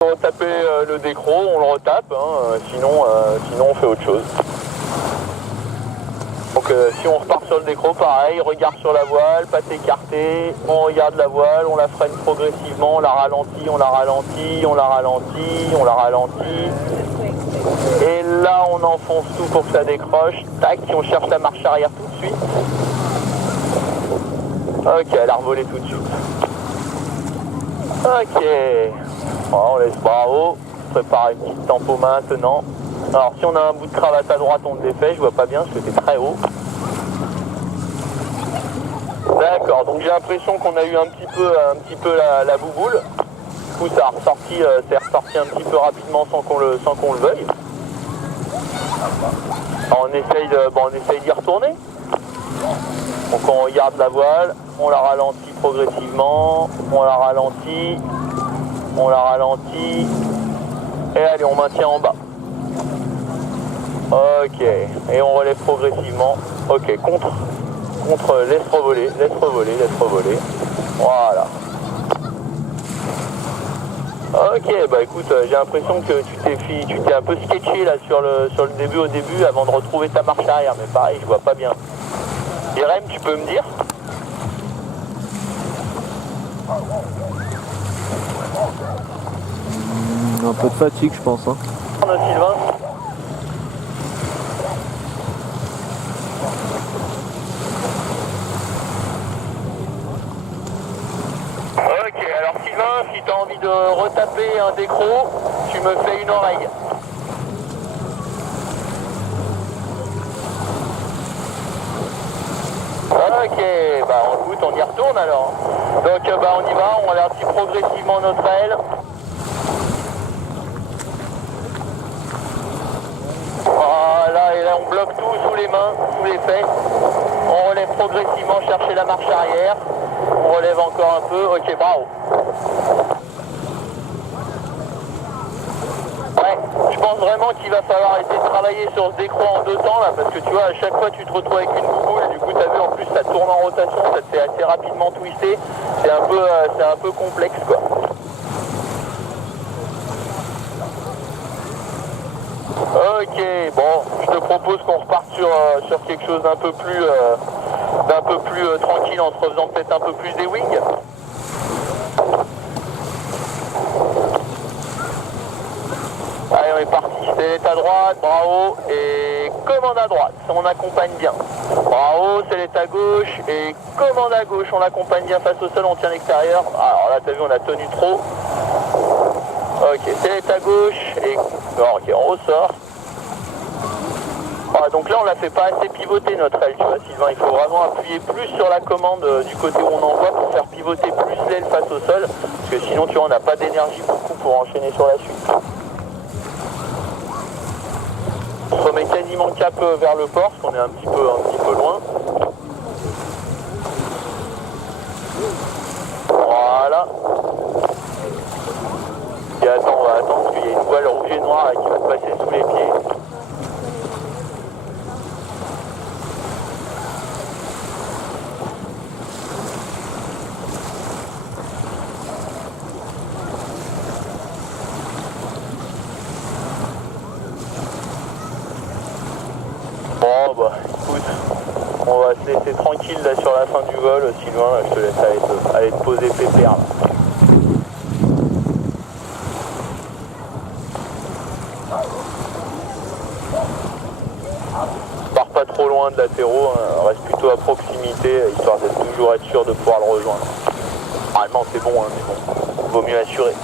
Retaper le décro, on le retape, hein, sinon on fait autre chose. Donc si on repart sur le décro, pareil, regard sur la voile, patte écartée, on regarde la voile, on la freine progressivement, on la ralentit, on la ralentit, on la ralentit, on la ralentit. Et là on enfonce tout pour que ça décroche, tac, on cherche la marche arrière tout de suite. Ok, elle a revolé tout de suite. Ok, bon, on laisse bravo, on prépare une petite tempo maintenant. Alors si on a un bout de cravate à droite, on le défait, je vois pas bien parce que c'est très haut. D'accord, donc j'ai l'impression qu'on a eu un petit peu la bouboule. Du coup ça a ressorti, c'est ressorti un petit peu rapidement sans qu'on le veuille. Alors, on essaye d'y retourner. Donc on regarde la voile, on la ralentit progressivement, on la ralentit, et allez on maintient en bas. Ok, et on relève progressivement. Ok, contre, laisse revoler. Voilà. Ok, bah écoute, j'ai l'impression que tu t'es un peu sketché là sur le début au début avant de retrouver ta marche arrière, mais pareil, je vois pas bien. Irem, tu peux me dire? Un peu de fatigue, je pense. Hein. Sylvain. Ok, alors Sylvain, si tu as envie de retaper un décro, tu me fais une oreille. Ok, bah écoute, on y retourne alors. Donc bah on y va, on ralentit progressivement notre aile. Voilà, et là on bloque tout sous les mains, sous les fesses. On relève progressivement, chercher la marche arrière. On relève encore un peu, ok, bravo. Ouais, je pense vraiment qu'il va falloir essayer de travailler sur ce décro en 2 temps là, parce que tu vois, à chaque fois tu te retrouves avec une bouboule et du coup t'as vu en plus ça tourne en rotation, ça te fait assez rapidement twister, c'est un peu complexe quoi. Ok, bon, je te propose qu'on reparte sur quelque chose d'un peu plus tranquille en se refaisant peut-être un peu plus des wings. Allez, on est parti. C'est à droite, bravo, et commande à droite, on accompagne bien. Bravo, c'est à gauche, et commande à gauche, on accompagne bien face au sol, on tient l'extérieur. Alors là, t'as vu, on a tenu trop. Ok, c'est à gauche, et ok, on ressort. Ah, donc là, on la fait pas assez pivoter notre aile, tu vois, Sylvain. Il faut vraiment appuyer plus sur la commande du côté où on envoie pour faire pivoter plus l'aile face au sol, parce que sinon, tu vois, on n'a pas d'énergie beaucoup pour enchaîner sur la suite. On se remet quasiment cap vers le port, parce qu'on est un petit peu loin. Voilà. Et attends, on va attendre, parce qu'il y a une voile rouge et noire là, qui va te passer sous les pieds. Bon bah écoute, on va se laisser tranquille là sur la fin du vol, Sylvain, là, je te laisse aller te poser pépère là. Pars pas trop loin de latéraux, hein, reste plutôt à proximité, histoire d'être toujours sûr de pouvoir le rejoindre. Normalement c'est bon, hein, mais bon, vaut mieux assurer.